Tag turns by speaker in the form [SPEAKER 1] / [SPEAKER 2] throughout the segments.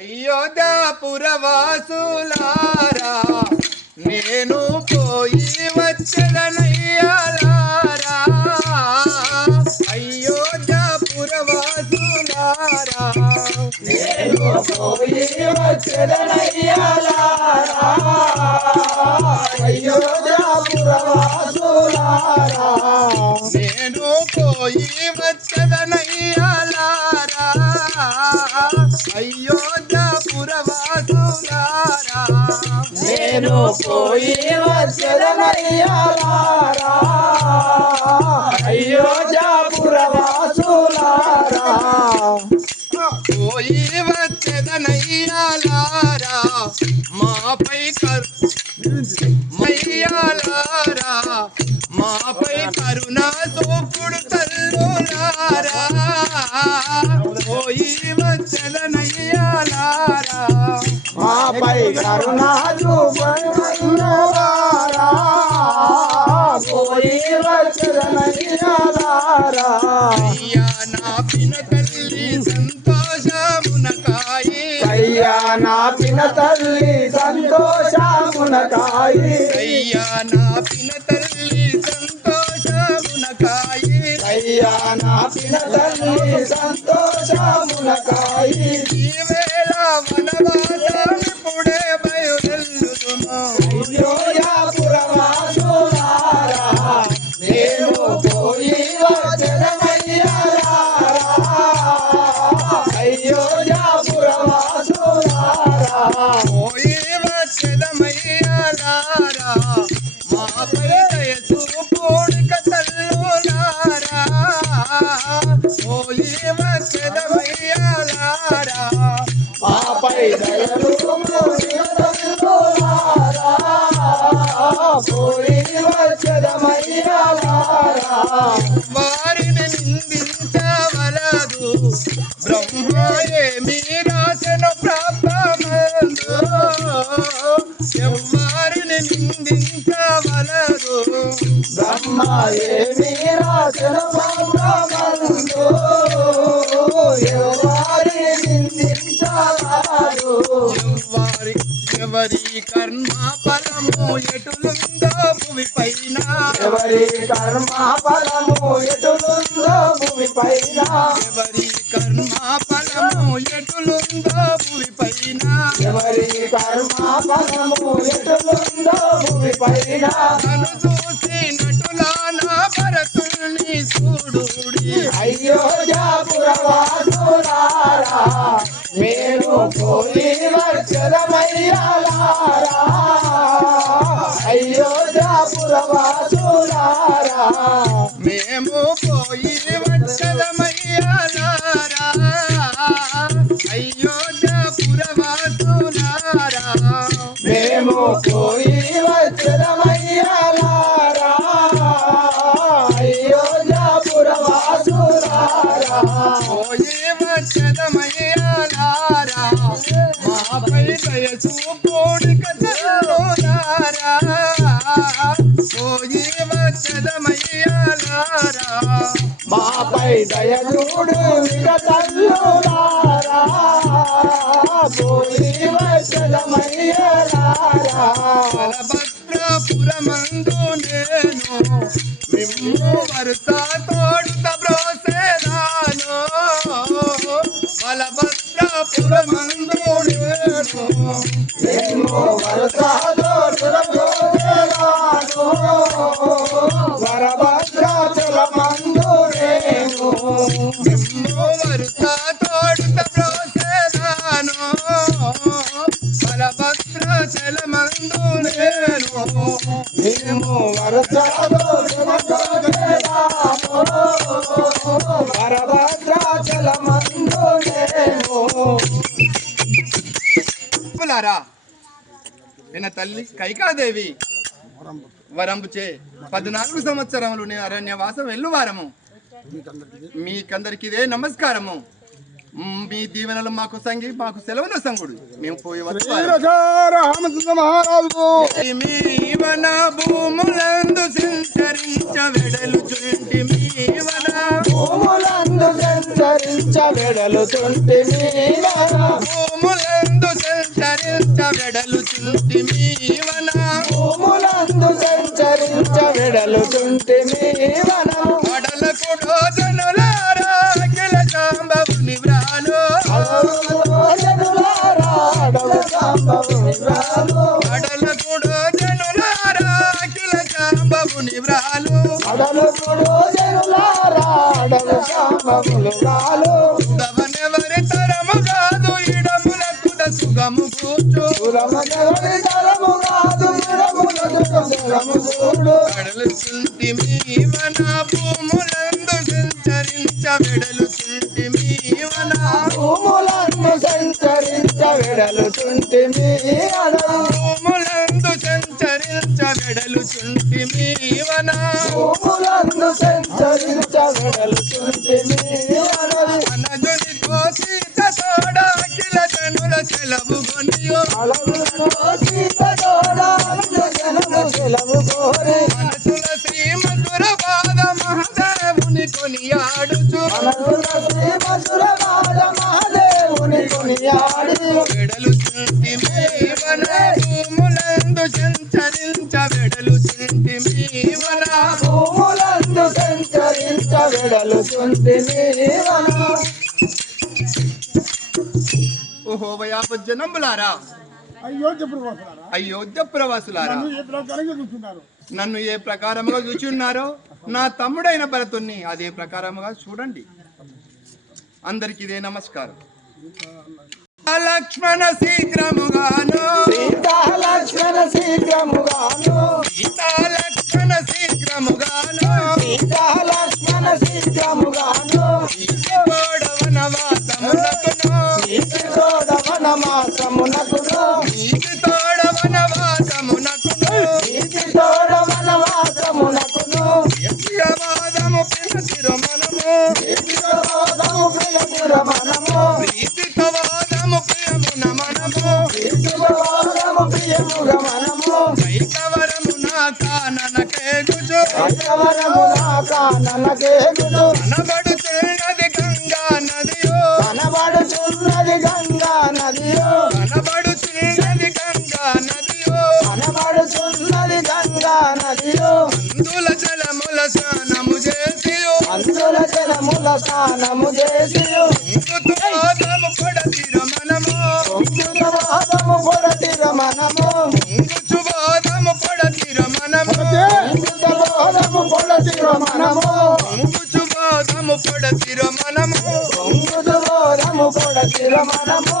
[SPEAKER 1] అయోధ్యాపురవాసులారా నేను పోయి వచ్చదనయ్యాలారా. అయోధ్యాపురవాసులారా
[SPEAKER 2] నేను పోయి వచ్చదనయ్యాలారా. అయోధ్యాపురవాసులారా
[SPEAKER 1] నేను పోయి వచ్చ
[SPEAKER 2] నేను పోయి వచ్చదనయ్యాలారా అయోధ్యాపురవాసులారా
[SPEAKER 1] పోయి వచ్చదనయ్యాలారా మాపై కరు మయ్యాలారా? మాపై కరుణ
[SPEAKER 2] మాపై కరుణా
[SPEAKER 1] అయ్యా నా పిన తల్లి సంతోషమునకాయి
[SPEAKER 2] అయ్యా నా పిన తల్లి సంతోషమునకాయి
[SPEAKER 1] అయ్యా నా పిన తల్లి సంతోషమునకాయి
[SPEAKER 2] అయ్యా నా పిన తల్లి సంతోషమునకాయి
[SPEAKER 1] ఈ వేళ వనవాసమిప్పుడే మాపై దయచూపుడిక పోయి వచ్చదమయ్యాలారా
[SPEAKER 2] మాపై దయలు పోయి వచ్చదమయ్యాలారా.
[SPEAKER 1] వారిని నిందించవలదు బ్రహ్మయే మీ రాసను ప్రాప్తమందు
[SPEAKER 2] ఏమి రాసెను బ్రహ్మమందు, ఎవరిని నిందించరాదు.
[SPEAKER 1] ఎవరి కర్మ ఫలము ఎటులు పైన.
[SPEAKER 2] ఎవరి కర్మ ఫలము ఎటులుందో భూమి పైన.
[SPEAKER 1] ఎవరి కర్మ ఫలము ఎటులుందో భూమి పైన.
[SPEAKER 2] ఎవరి కర్మ ఫలము ఎటులుందో భూమి పైన.
[SPEAKER 1] తను చూసి నటులా నా భరతుల్ని చూడుడి
[SPEAKER 2] అయోధ్యాపురవాసులారా మేము పోయి వచ్చరమయ్యాలారా అయోధ్యాపురవాసులారా
[SPEAKER 1] మేము పోయి వచ్చదమయ్యాలారా అయోధ్యపురవాసులారా
[SPEAKER 2] మేము పోయి వచ్చరమయ్యాలారా అయోధ్యాపురవాసులారా
[SPEAKER 1] పోయి వచ్చదమయ్యాలారా మాపై దయచూపుడిక
[SPEAKER 2] మాపై దయచూడు ఇక తల్లులారా
[SPEAKER 1] పులారా విన తల్లి కైకాదేవి వరంబుచే పద్నాలుగు సంవత్సరములు అరణ్యవాసం వెల్లువారము మీకందరికి ఇదే నమస్కారము. మ్, దీవెనలు మాకు సంగి మాకు సెలవుల సంగుడు. మేము పోయి వన భూములందు సంచరించ వెడలు చుంటి మీ వన
[SPEAKER 2] భూములందు సంచరించ
[SPEAKER 1] వెడలు చుంటిమి
[SPEAKER 2] భూములందు సంచరించ వెడలుచుంటి మీ వడల
[SPEAKER 1] అడల అఖిల
[SPEAKER 2] సాంబవుని వ్రాలు
[SPEAKER 1] వడల కూడా జనులారా అఖిల శాంబవుని వ్రాలు
[SPEAKER 2] వడల జనులారా అడవు సాంబవుని వ్రాలు విడములకు శరము చూడు
[SPEAKER 1] కడలు చుంటిమి వన భూములందు సంచరించ వెడలు చుంటిమి వన
[SPEAKER 2] భూములను సంచరించ వెడలుచుంటి మీ అడవు
[SPEAKER 1] భూములందు సంచరించ వెడలు చుంటిమి వన
[SPEAKER 2] భూములను సంచరించ వెడలుచుంటి మీ అడవి
[SPEAKER 1] అనజుని కోసీత తోడ అఖిల జనుల సెలవు కొనియో. సంచరించ వెడలు
[SPEAKER 2] భూములందు సంచరించ
[SPEAKER 1] ఓహో వయాప జనంబులారా.
[SPEAKER 3] అయోధ్య ప్రభుత్వారా
[SPEAKER 1] అయోధ్య ప్రవాసులారా.
[SPEAKER 3] నన్ను ఏ ప్రకారంగా చూస్తున్నారు?
[SPEAKER 1] నన్ను ఏ ప్రకారముగా చూచి ఉన్నారో నా తమ్ముడైన భరతుణ్ణి అదే ప్రకారముగా చూడండి. అందరికి ఇదే నమస్కారం. లక్ష్మణ శీఘ్రముగాను.
[SPEAKER 2] సీతా లక్ష్మణ శీఘ్రముగాను.
[SPEAKER 1] సీతా లక్ష్మణ శీఘ్రముగాను.
[SPEAKER 2] సీతా లక్ష్మణ శీఘ్రముగాను.
[SPEAKER 1] నీటి తోడ వనవాసమునకును కనబడుచున్నది గంగా నదియో అందుల జలముల స్నానము చేసియో.
[SPEAKER 2] అందుల జలముల స్నానము చేసి
[SPEAKER 1] ఇంకుతువాదము కొడతిర మనము
[SPEAKER 2] పొంగుతవాదము పొడతిర మనము
[SPEAKER 1] ఇంకుచువాదము కొడతిర మనము
[SPEAKER 2] పొంగుతవాదము పొడతిర మనము
[SPEAKER 1] ఇంకుచువాదము కొడతిర మనము
[SPEAKER 2] పొంగుతవాదము పొడతిర మనము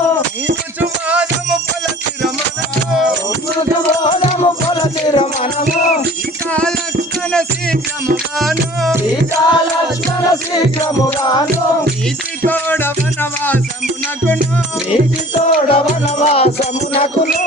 [SPEAKER 1] శీఘ్రముగాను నీతి తోడ వనవాసమునకును.
[SPEAKER 2] నీటి తోడ వనవాసమునకును.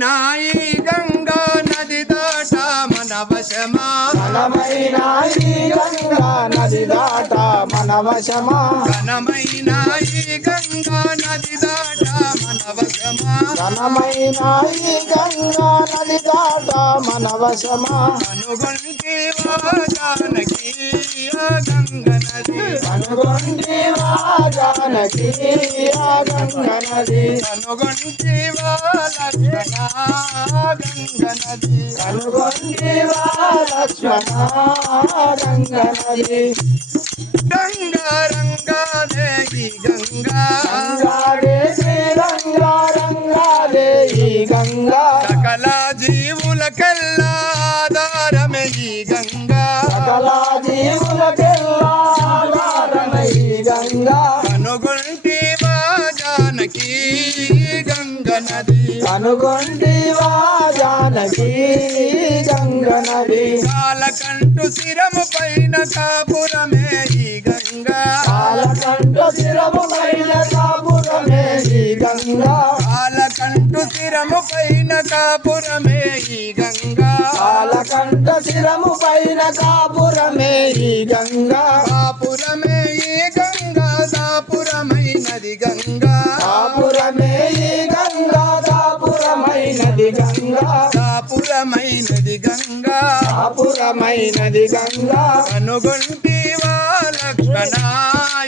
[SPEAKER 1] నాయి గంగా నది దాట మన వశమా
[SPEAKER 2] ఘనమైన ఈ గంగా నది దాట మన వశమా
[SPEAKER 1] ఘనమైన ఈ గంగా నది దాట మన వశమా
[SPEAKER 2] ఘనమైన ఈ గంగా దాట మన వశమా?
[SPEAKER 1] అనుగొంటి జానకి గంగ నది.
[SPEAKER 2] అనుగొండి జానకి గంగ నది.
[SPEAKER 1] అనుగొంటి లక్షణ గంగ నది.
[SPEAKER 2] అనుగొండి లక్ష్మణ గంగ నది.
[SPEAKER 1] గంగా జానకి గంగ నది.
[SPEAKER 2] కనుగొండి జానకి గంగ నది.
[SPEAKER 1] కాలకంటు శిరము పైన కాపురమే ఈ గంగా.
[SPEAKER 2] కాలకంఠ శిరము పైన కాపురమే ఈ గంగా.
[SPEAKER 1] కాలకంటు శిరము పైన కాపురమే ఈ గంగా.
[SPEAKER 2] కాలకంఠ శిరము పైన కాపురమే ఈ గంగా.
[SPEAKER 1] కాపురమే ఈ గంగా దాపురమైనది గంగా.
[SPEAKER 2] గంగా కాపురమైనది గంగా.
[SPEAKER 1] కనుగొంటి లక్ష్మణ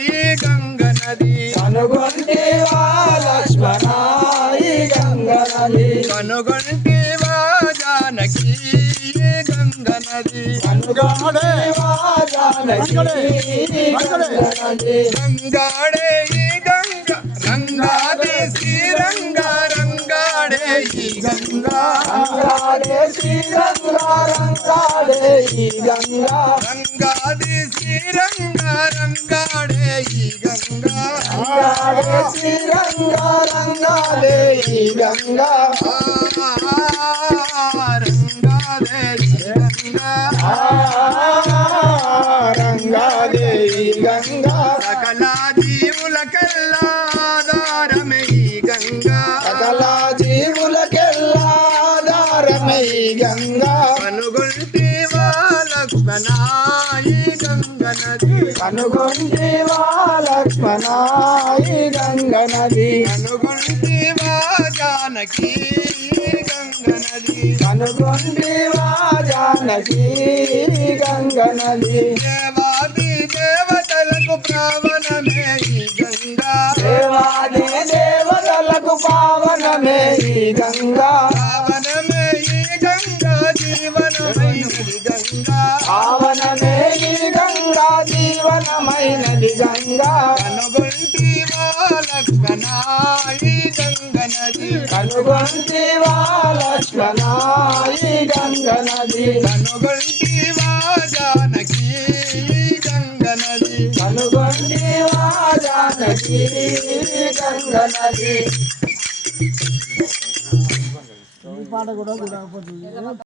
[SPEAKER 1] ఈ గంగ నది
[SPEAKER 2] కనుగొంటివా లక్ష్మణ ఈ గంగా నది
[SPEAKER 1] కనుగొంటివా జానకి గంగ నది
[SPEAKER 2] కనుగొంటివా జానకి ఈ గంగా నది
[SPEAKER 1] రంగాడే ఈ గంగ రంగాది శ్రీరంగ రంగాడే ఈ గంగా.
[SPEAKER 2] రంగాడే శ్రీరంగా రంగాడే ఈ గంగా.
[SPEAKER 1] రంగాది శ్రీరంగ రంగాడే ఈ గంగా.
[SPEAKER 2] రంగాడే శ్రీరంగా రంగాడే ఈ గంగా.
[SPEAKER 1] శ్రీరంగా.
[SPEAKER 2] ఆ, రంగాడే గంగా.
[SPEAKER 1] సకల జీవులకెల్లా ఆధారమే లక్ష్మణ ఈ గంగ నది
[SPEAKER 2] కనుగొంటివా లక్ష్మణ ఈ గంగ నది
[SPEAKER 1] కనుగొంటివా జానకి గంగ నది
[SPEAKER 2] కనుగొంటివా జానకి గంగ నది
[SPEAKER 1] దేవాది దేవతలకు ప్రావణమే.
[SPEAKER 2] పావనమే ఈ గంగా
[SPEAKER 1] జీవనమైనది గంగా. కనుగొంటివా లక్ష్మణ ఈ గంగ నది
[SPEAKER 2] కనుగొంటివా లక్ష్మణ ఈ గంగ నది
[SPEAKER 1] కనుగొంటివా జానకి గంగ నది
[SPEAKER 2] కనుగొంటివా జానకి గంగ నది
[SPEAKER 3] పాట కూడా చూడకపోతుంది